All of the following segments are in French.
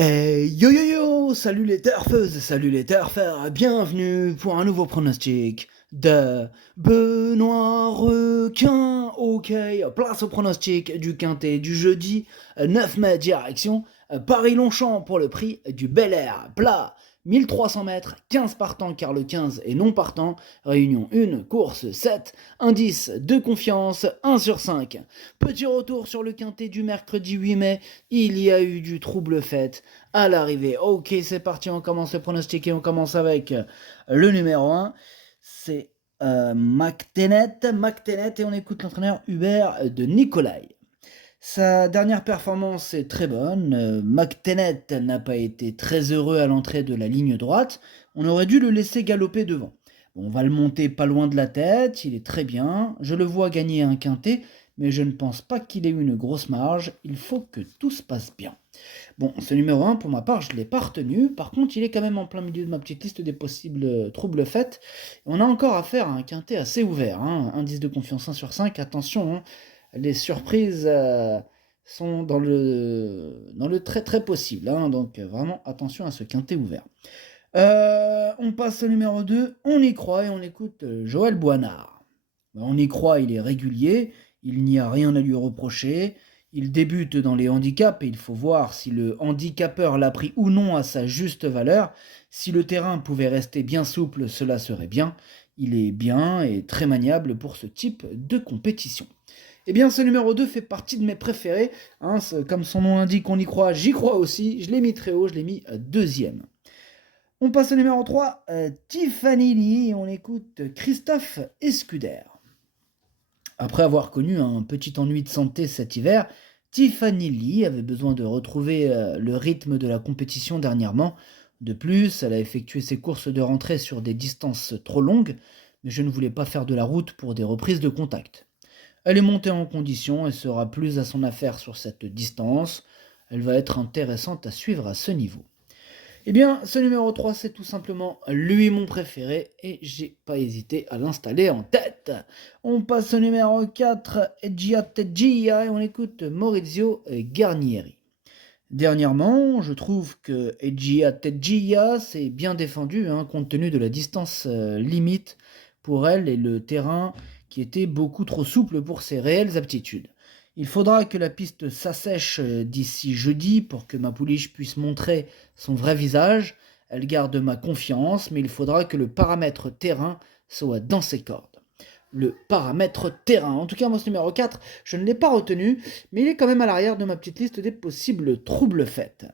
Yo yo yo, salut les turfeuses, salut les turfeurs, bienvenue pour un nouveau pronostic de Benoît Requin. Ok, place au pronostic du quintet du jeudi 9 mai, direction Paris-Longchamp pour le prix du Bel Air plat. 1300 mètres, 15 partants car le 15 est non partant, réunion 1, course 7, indice de confiance 1 sur 5. Petit retour sur le quintet du mercredi 8 mai, il y a eu du trouble fait à l'arrivée. Ok, c'est parti, on commence le pronostic et on commence avec le numéro 1, c'est McTennet, et on écoute l'entraîneur Hubert de Nicolai. Sa dernière performance est très bonne. McTennet n'a pas été très heureux à l'entrée de la ligne droite. On aurait dû le laisser galoper devant. Bon, on va le monter pas loin de la tête, il est très bien. Je le vois gagner un quintet, mais je ne pense pas qu'il ait une grosse marge. Il faut que tout se passe bien. Bon, ce numéro 1, pour ma part, je ne l'ai pas retenu. Par contre, il est quand même en plein milieu de ma petite liste des possibles troubles faits. On a encore affaire à un quintet assez ouvert. Indice de confiance 1 sur 5. Attention, les surprises sont dans le très très possible. Donc vraiment attention à ce quintet ouvert. On passe au numéro 2. On y croit et on écoute Joël Boinard. On y croit, il est régulier. Il n'y a rien à lui reprocher. Il débute dans les handicaps et il faut voir si le handicapeur l'a pris ou non à sa juste valeur. Si le terrain pouvait rester bien souple, cela serait bien. Il est bien et très maniable pour ce type de compétition. Eh bien, ce numéro 2 fait partie de mes préférés. Comme son nom l'indique, on y croit, j'y crois aussi. Je l'ai mis très haut, je l'ai mis deuxième. On passe au numéro 3, Tiffany Lee, et on écoute Christophe Escuder. Après avoir connu un petit ennui de santé cet hiver, Tiffany Lee avait besoin de retrouver le rythme de la compétition dernièrement. De plus, elle a effectué ses courses de rentrée sur des distances trop longues, mais je ne voulais pas faire de la route pour des reprises de contact. Elle est montée en condition et sera plus à son affaire sur cette distance. Elle va être intéressante à suivre à ce niveau. Eh bien, ce numéro 3, c'est tout simplement lui mon préféré et j'ai pas hésité à l'installer en tête. On passe au numéro 4, Gia Teggia, et on écoute Maurizio Garnieri. Dernièrement, je trouve que Gia Teggia s'est bien défendue, compte tenu de la distance limite pour elle et le terrain qui était beaucoup trop souple pour ses réelles aptitudes. Il faudra que la piste s'assèche d'ici jeudi pour que ma pouliche puisse montrer son vrai visage. Elle garde ma confiance, mais il faudra que le paramètre terrain soit dans ses cordes. Le paramètre terrain. En tout cas, moi, ce numéro 4, je ne l'ai pas retenu, mais il est quand même à l'arrière de ma petite liste des possibles troubles faits.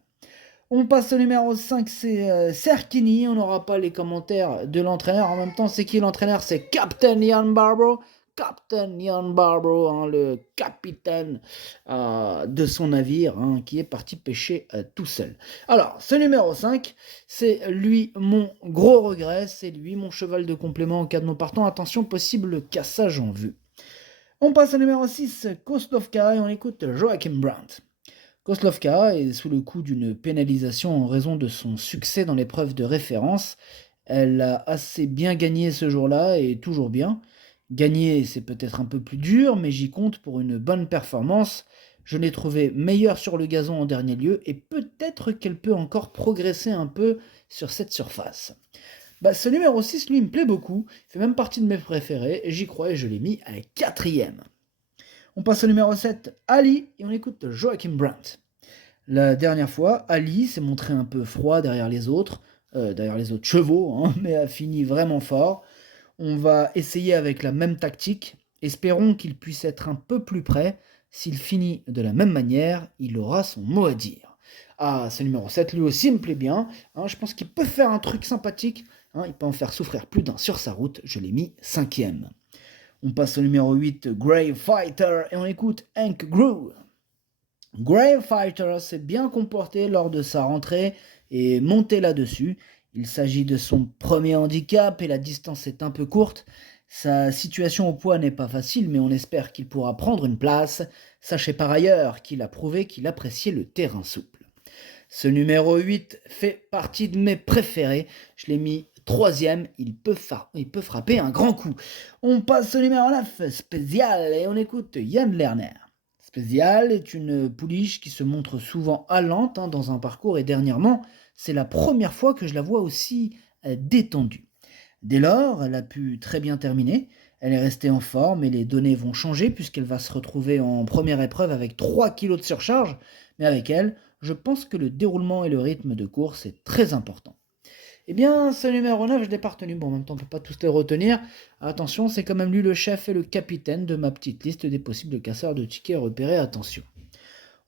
On passe au numéro 5, c'est Serkini. On n'aura pas les commentaires de l'entraîneur. En même temps, c'est qui l'entraîneur? C'est Captain Ian Barbro. Captain Ian Barbro, le capitaine de son navire, qui est parti pêcher tout seul. Alors, ce numéro 5, c'est lui mon gros regret. C'est lui mon cheval de complément en cas de non partant. Attention, possible cassage en vue. On passe au numéro 6, Koslovka, et on écoute Joachim Brandt. Koslovka est sous le coup d'une pénalisation en raison de son succès dans l'épreuve de référence. Elle a assez bien gagné ce jour-là et toujours bien. Gagner, c'est peut-être un peu plus dur, mais j'y compte pour une bonne performance. Je l'ai trouvée meilleure sur le gazon en dernier lieu et peut-être qu'elle peut encore progresser un peu sur cette surface. Ce numéro 6, lui, me plaît beaucoup. Il fait même partie de mes préférés et j'y crois et je l'ai mis à 4ème. On passe au numéro 7, Ali, et on écoute Joachim Brandt. La dernière fois, Ali s'est montré un peu froid derrière les autres chevaux, mais a fini vraiment fort. On va essayer avec la même tactique. Espérons qu'il puisse être un peu plus près. S'il finit de la même manière, il aura son mot à dire. Ah, ce numéro 7, lui aussi me plaît bien. Je pense qu'il peut faire un truc sympathique. Il peut en faire souffrir plus d'un sur sa route. Je l'ai mis 5ème. On passe au numéro 8, Grave Fighter, et on écoute Hank Grew. Grave Fighter s'est bien comporté lors de sa rentrée et monté là-dessus. Il s'agit de son premier handicap et la distance est un peu courte. Sa situation au poids n'est pas facile, mais on espère qu'il pourra prendre une place. Sachez par ailleurs qu'il a prouvé qu'il appréciait le terrain souple. Ce numéro 8 fait partie de mes préférés. Je l'ai mis 3ème, il peut frapper un grand coup. On passe au numéro 9, spécial, et on écoute Yann Lerner. Spécial est une pouliche qui se montre souvent allante dans un parcours et dernièrement, c'est la première fois que je la vois aussi détendue. Dès lors, elle a pu très bien terminer, elle est restée en forme et les données vont changer puisqu'elle va se retrouver en première épreuve avec 3 kilos de surcharge, mais avec elle, je pense que le déroulement et le rythme de course est très important. Eh bien, ce numéro 9, je l'ai pas retenu. Bon, en même temps, on ne peut pas tous les retenir. Attention, c'est quand même lui le chef et le capitaine de ma petite liste des possibles casseurs de tickets repérés. Attention.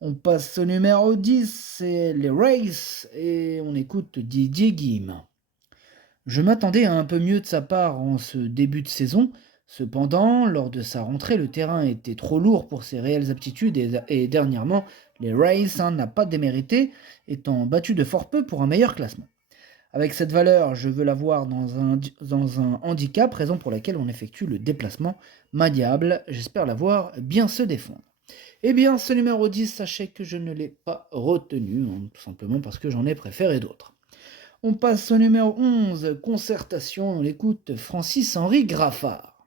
On passe au numéro 10, c'est les Rays, et on écoute Didier Guim. Je m'attendais à un peu mieux de sa part en ce début de saison. Cependant, lors de sa rentrée, le terrain était trop lourd pour ses réelles aptitudes et dernièrement, les Rays n'a pas démérité, étant battu de fort peu pour un meilleur classement. Avec cette valeur, je veux l'avoir dans un handicap, raison pour laquelle on effectue le déplacement. Ma diable, j'espère l'avoir bien se défendre. Eh bien, ce numéro 10, sachez que je ne l'ai pas retenu, tout simplement parce que j'en ai préféré d'autres. On passe au numéro 11, concertation, on écoute Francis-Henri Graffard.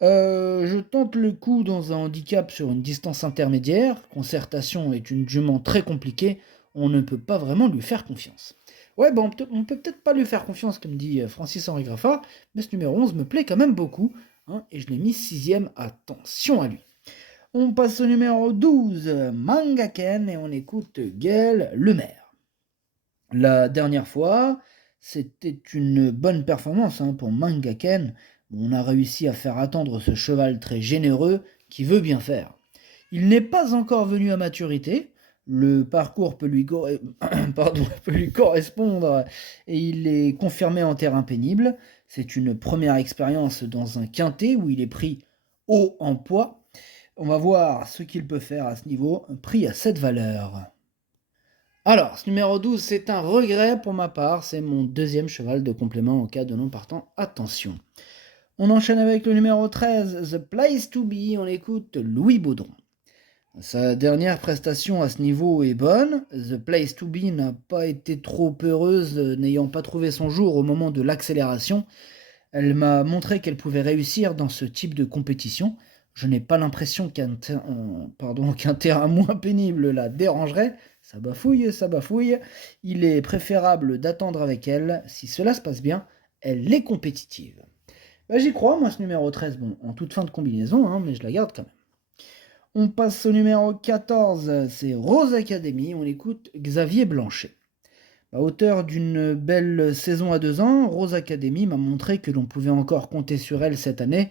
Je tente le coup dans un handicap sur une distance intermédiaire. Concertation est une jument très compliquée, on ne peut pas vraiment lui faire confiance. Ouais, bon, on peut peut-être pas lui faire confiance, comme dit Francis-Henri Graffard, mais ce numéro 11 me plaît quand même beaucoup, et je l'ai mis 6ème, attention à lui. On passe au numéro 12, Mangaken, et on écoute Gaël Lemaire. La dernière fois, c'était une bonne performance pour Mangaken. On a réussi à faire attendre ce cheval très généreux qui veut bien faire. Il n'est pas encore venu à maturité, le parcours peut lui correspondre et il est confirmé en terrain pénible. C'est une première expérience dans un quintet où il est pris haut en poids. On va voir ce qu'il peut faire à ce niveau, pris à cette valeur. Alors, ce numéro 12, c'est un regret pour ma part, c'est mon deuxième cheval de complément en cas de non partant. Attention. On enchaîne avec le numéro 13, The Place to Be, on écoute Louis Baudron. Sa dernière prestation à ce niveau est bonne. The Place to Be n'a pas été trop heureuse, n'ayant pas trouvé son jour au moment de l'accélération. Elle m'a montré qu'elle pouvait réussir dans ce type de compétition. Je n'ai pas l'impression qu'un terrain moins pénible la dérangerait. Ça bafouille. Il est préférable d'attendre avec elle. Si cela se passe bien, elle est compétitive. J'y crois, moi, ce numéro 13. Bon, en toute fin de combinaison, mais je la garde quand même. On passe au numéro 14, c'est Rose Academy, on écoute Xavier Blanchet. Auteur d'une belle saison à 2 ans, Rose Academy m'a montré que l'on pouvait encore compter sur elle cette année.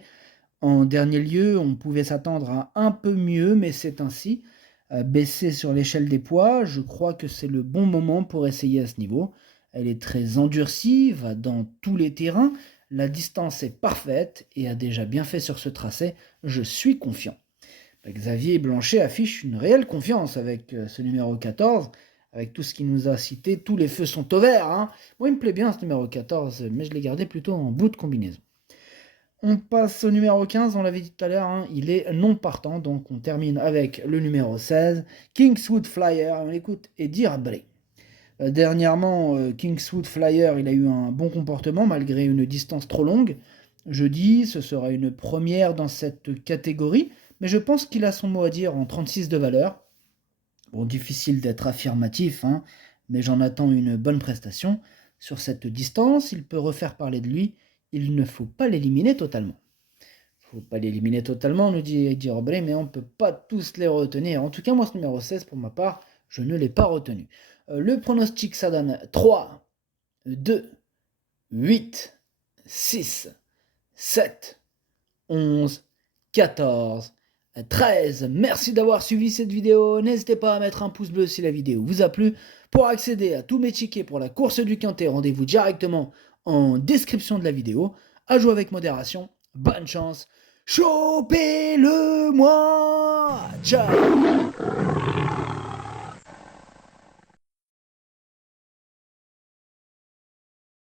En dernier lieu, on pouvait s'attendre à un peu mieux, mais c'est ainsi. Baisser sur l'échelle des poids, je crois que c'est le bon moment pour essayer à ce niveau. Elle est très endurcie, va dans tous les terrains, la distance est parfaite et a déjà bien fait sur ce tracé, je suis confiant. Xavier Blanchet affiche une réelle confiance avec ce numéro 14, avec tout ce qu'il nous a cité, tous les feux sont au vert. Moi, il me plaît bien ce numéro 14, mais je l'ai gardé plutôt en bout de combinaison. On passe au numéro 15, on l'avait dit tout à l'heure, il est non partant, donc on termine avec le numéro 16, Kingswood Flyer, on écoute Eddie Radbury. Dernièrement, Kingswood Flyer, il a eu un bon comportement malgré une distance trop longue. Jeudi, ce sera une première dans cette catégorie, mais je pense qu'il a son mot à dire en 36 de valeur. Bon, difficile d'être affirmatif, mais j'en attends une bonne prestation. Sur cette distance, il peut refaire parler de lui. Il ne faut pas l'éliminer totalement. Nous dit Eddie Radbury, mais on ne peut pas tous les retenir. En tout cas, moi, ce numéro 16, pour ma part, je ne l'ai pas retenu. Le pronostic, ça donne 3, 2, 8, 6, 7, 11, 14, 13. Merci d'avoir suivi cette vidéo. N'hésitez pas à mettre un pouce bleu si la vidéo vous a plu. Pour accéder à tous mes tickets pour la course du Quintet, rendez-vous directement en description de la vidéo. À jouer avec modération. Bonne chance. Chopez-le moi. Ciao.